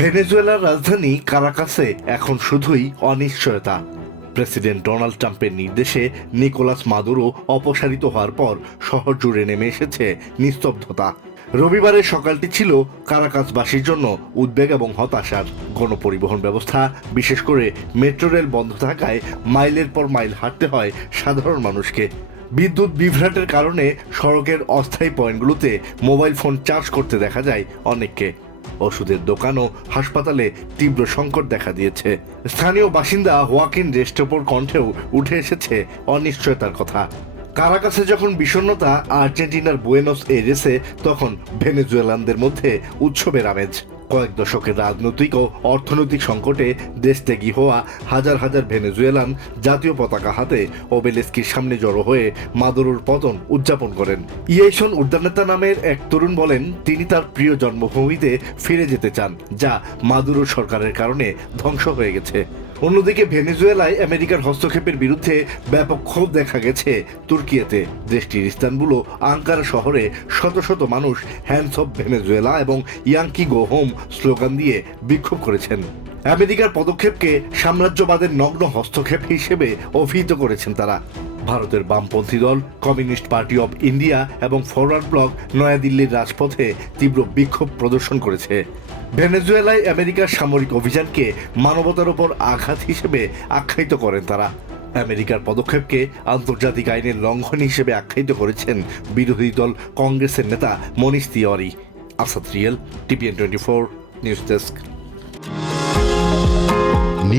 ভেনেজুয়েলার রাজধানী কারাকাসে এখন শুধুই অনিশ্চয়তা। প্রেসিডেন্ট ডোনাল্ড ট্রাম্পের নির্দেশে নিকোলাস মাদুরো অপসারিত হওয়ার পর শহর জুড়ে নেমে এসেছে নিস্তব্ধতা। রবিবারের সকালটি ছিল কারাকাসবাসীর জন্য উদ্বেগ এবং হতাশার। গণপরিবহন ব্যবস্থা, বিশেষ করে মেট্রো রেল বন্ধ থাকায় মাইলের পর মাইল হাঁটতে হয় সাধারণ মানুষকে। বিদ্যুৎ বিভ্রাটের কারণে সড়কের অস্থায়ী পয়েন্টগুলোতে মোবাইল ফোন চার্জ করতে দেখা যায় অনেককে। ওষুধের দোকান ও হাসপাতালে তীব্র সংকট দেখা দিয়েছে। স্থানীয় বাসিন্দা হোয়াকিন রেস্টোপোর কণ্ঠেও উঠে এসেছে অনিশ্চয়তার কথা। কারাকাসে যখন বিষণ্ণতা আর্জেন্টিনার বুয়েনোস এরেসে, তখন ভেনেজুয়েলানদের মধ্যে উৎসবের আমেজ। কয়েক দশকের রাজনৈতিক ও অর্থনৈতিক সংকটে দেশ ত্যাগী হওয়া হাজার হাজার ভেনেজুয়েলান জাতীয় পতাকা হাতে ওবেলেস্কির সামনে জড়ো হয়ে মাদুরোর পতন উদযাপন করেন। ইয়েশন উদ্যানেতা নামের এক তরুণ বলেন, তিনি তার প্রিয় জন্মভূমিতে ফিরে যেতে চান, যা মাদুরো সরকারের কারণে ধ্বংস হয়ে গেছে। অন্যদিকে ভেনেজুয়েলায় আমেরিকার হস্তক্ষেপের বিরুদ্ধে ব্যাপক ক্ষোভ দেখা গেছে। তুর্কিয়াতে দেশটির ইস্তানবুল ও আঙ্কারা শহরে শত শত মানুষ হ্যান্ডস অফ ভেনেজুয়েলা এবং ইয়াঙ্কি গো হোম স্লোগান দিয়ে বিক্ষোভ করেছেন। আমেরিকার পদক্ষেপকে সাম্রাজ্যবাদের নগ্ন হস্তক্ষেপ হিসেবে অভিহিত করেছেন তারা। ভারতের বামপন্থী দল, কমিউনিস্ট পার্টি অব ইন্ডিয়া এবং ফরওয়ার্ড ব্লক নয়াদিল্লির রাজপথে তীব্র বিক্ষোভ প্রদর্শন করেছে। ভেনেজুয়েলায় আমেরিকার সামরিক অভিযানকে মানবতার উপর আঘাত হিসেবে আখ্যায়িত করেন তারা। আমেরিকার পদক্ষেপকে আন্তর্জাতিক আইনের লঙ্ঘন হিসেবে আখ্যায়িত করেছেন বিরোধী দল কংগ্রেসের নেতা Manish Tiwari. Asad real TPN twenty four, news desk.